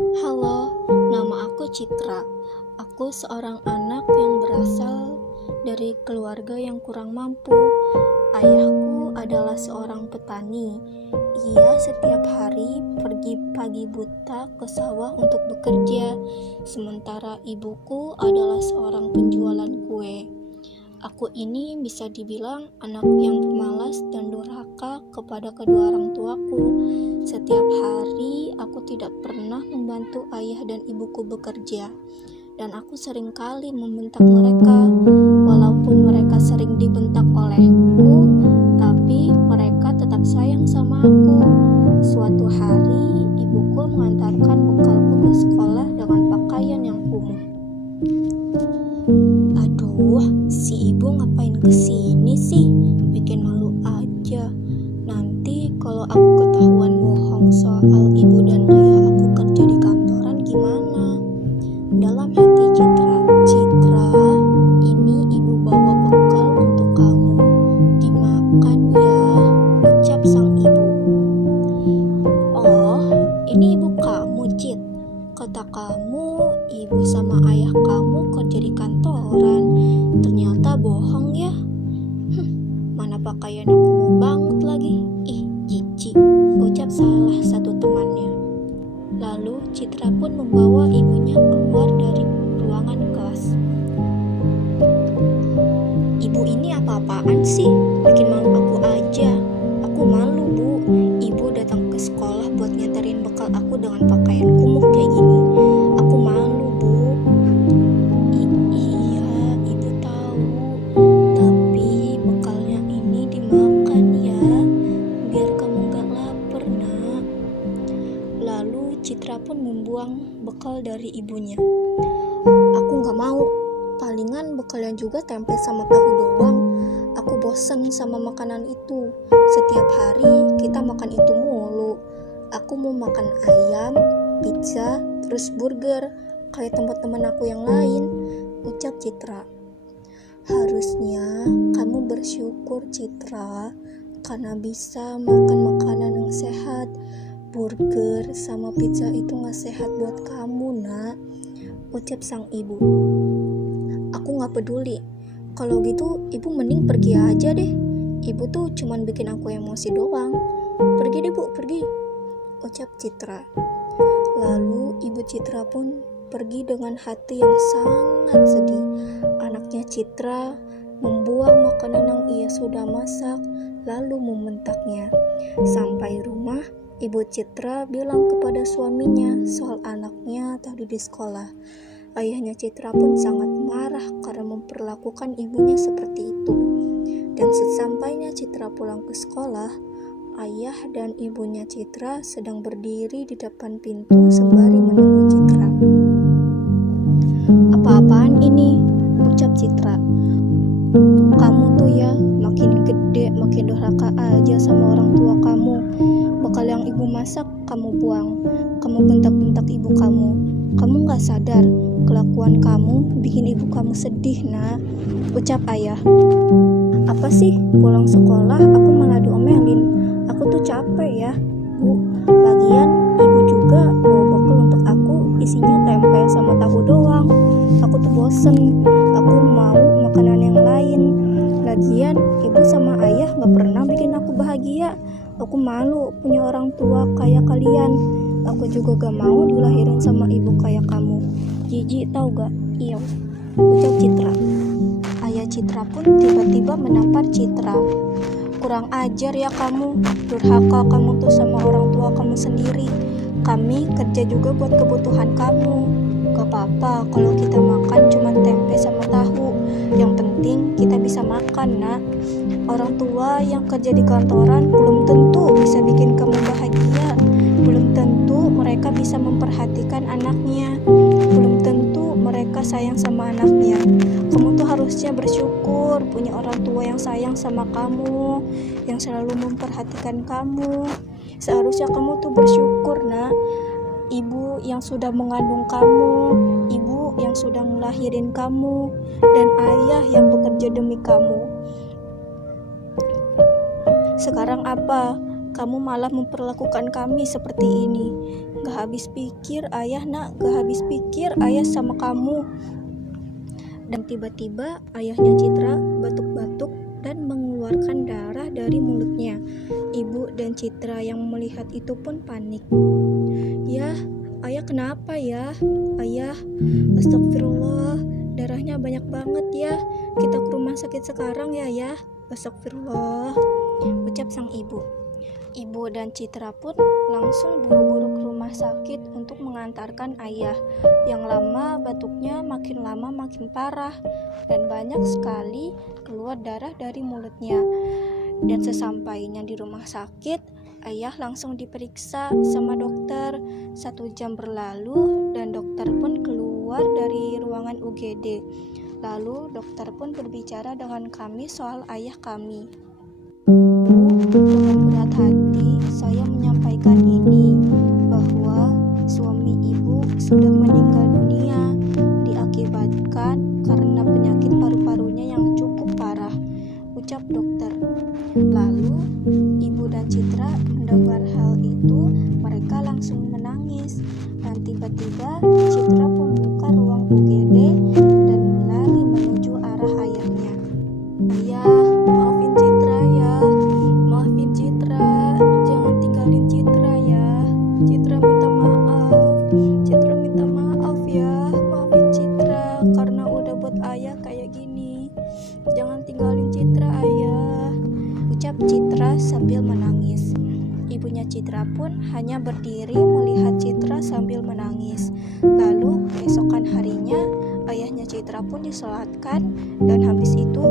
Halo, nama aku Citra. Aku seorang anak yang berasal dari keluarga yang kurang mampu. Ayahku adalah seorang petani. Ia setiap hari pergi pagi buta ke sawah untuk bekerja, sementara ibuku adalah seorang penjualan kue. Aku ini bisa dibilang anak yang pemalas dan durhaka kepada kedua orang tuaku. Setiap hari aku tidak pernah membantu ayah dan ibuku bekerja, dan aku sering kali membentak mereka. Walaupun mereka sering dibentak olehku, tapi mereka tetap sayang sama aku. Suatu hari, ibuku mengantarkan bekalku ke sekolah dengan pakaian yang kumuh. Aduh, si ibu ngapain kesini sih? Bikin malu aja. Nanti kalau aku ketahuan bohong soal ibu dan ayah aku kerja di kantoran gimana? Dalam hati Citra, ini ibu bawa bekal untuk kamu. Dimakan ya, ucap sang ibu. Oh, ini ibu kamu, Cit. Kata kamu, ibu sama ayah kamu kerja di kantoran. Ternyata bohong ya. Mana pakaian aku mau banget lagi. Ih, jijik, ucap salah satu temannya. Lalu Citra pun membawa ibunya keluar dari ruangan kelas. Ibu ini apa-apaan sih? Bikin malu aku aja. Aku malu, Bu. Ibu datang ke sekolah buat nganterin bekal aku dengan pakaian kumuh kayak gini. Aku malu, Bu. Iya, ibu tahu. Tapi bekalnya ini dimakan ya, biar kamu gak lapar, Nak. Lalu Citra pun membuang bekal dari ibunya. Aku gak mau. Palingan bekalnya juga tempe sama tahu doang. Aku bosen sama makanan itu. Setiap hari kita makan itu mulu. Aku mau makan ayam, pizza, terus burger kayak teman-teman aku yang lain, ucap Citra. Harusnya kamu bersyukur, Citra, karena bisa makan makanan yang sehat. Burger sama pizza itu gak sehat buat kamu, Nak, ucap sang ibu. Aku gak peduli. Kalau gitu ibu mending pergi aja deh. Ibu tuh cuman bikin aku emosi doang. Pergi deh, Bu, pergi, ucap Citra. Lalu ibu Citra pun pergi dengan hati yang sangat sedih. Anaknya Citra membuang makanan yang ia sudah masak, lalu membentaknya. Sampai rumah, ibu Citra bilang kepada suaminya soal anaknya tadi di sekolah. Ayahnya Citra pun sangat marah karena memperlakukan ibunya seperti itu. Dan sesampainya Citra pulang ke sekolah, ayah dan ibunya Citra sedang berdiri di depan pintu sembari menunggu Citra. Apa-apaan ini? Ucap Citra. Kamu tuh ya, makin gede makin durhaka aja sama orang tua kamu. Bekal yang ibu masak kamu buang. Kamu bentak-bentak ibu kamu. Kamu gak sadar kelakuan kamu bikin ibu kamu sedih, Nak, ucap ayah. Apa sih, pulang sekolah aku malah diomelin. Aku tuh capek ya, Bu. Lagian ibu juga bawa bekal untuk aku, isinya tempe sama tahu doang. Aku tuh bosen. Aku mau makanan yang lain. Lagian ibu sama ayah gak pernah bikin aku bahagia. Aku malu punya orang tua kayak kalian. Aku juga gak mau dilahirin sama ibu kayak kamu. Jijik tau gak? Iya, ucap Citra. Ayah Citra pun tiba-tiba menampar Citra. Kurang ajar ya kamu. Durhaka kamu tuh sama orang tua kamu sendiri. Kami kerja juga buat kebutuhan kamu. Gak apa-apa kalau kita makan cuma tempe sama tahu. Yang penting kita bisa makan, Nak. Orang tua yang kerja di kantoran belum tentu bisa bikin kamu bahagia. Belum tentu mereka bisa memperhatikan anaknya. Belum tentu mereka sayang sama anaknya. Kamu tuh harusnya bersyukur punya orang tua yang sayang sama kamu, yang selalu memperhatikan kamu. Seharusnya kamu tuh bersyukur, Nak. Ibu yang sudah mengandung kamu, ibu yang sudah ngelahirin kamu, dan ayah yang bekerja demi kamu. Sekarang apa? Kamu malah memperlakukan kami seperti ini. Gak habis pikir ayah nak, gak habis pikir ayah sama kamu. Dan tiba-tiba ayahnya Citra batuk-batuk dan mengeluarkan darah dari mulutnya. Ibu dan Citra yang melihat itu pun panik. "Yah, ayah kenapa ya? Ayah, astagfirullah, darahnya banyak banget ya. Kita ke rumah sakit sekarang ya, ya. Astagfirullah," ucap sang ibu. Ibu dan Citra pun langsung buru-buru ke rumah sakit untuk mengantarkan ayah. Yang lama batuknya makin lama makin parah dan banyak sekali keluar darah dari mulutnya. Dan sesampainya di rumah sakit, ayah langsung diperiksa sama dokter. 1 jam berlalu dan dokter pun keluar dari ruangan UGD. Lalu dokter pun berbicara dengan kami soal ayah kami. Dengan berat hati saya menyampaikan ini, bahwa suami ibu sudah meninggal dunia diakibatkan karena penyakit paru-parunya yang cukup parah, ucap dokter. Lalu ibu dan Citra mendengar hal itu, mereka langsung menangis. Dan tiba-tiba Citra membuka ruang UGD dan lari menuju arah ayahnya. "Ayah, maafin Citra ya. Maafin Citra, jangan tinggalin Citra ya. Citra minta maaf. Citra minta maaf ya. Maafin Citra karena udah buat ayah kayak gini. Jangan tinggalin Citra ayah," ucap Citra sambil menangis. Ibunya Citra pun hanya berdiri melihat Citra sambil menangis. Lalu keesokan harinya ayahnya Citra pun disolatkan dan habis itu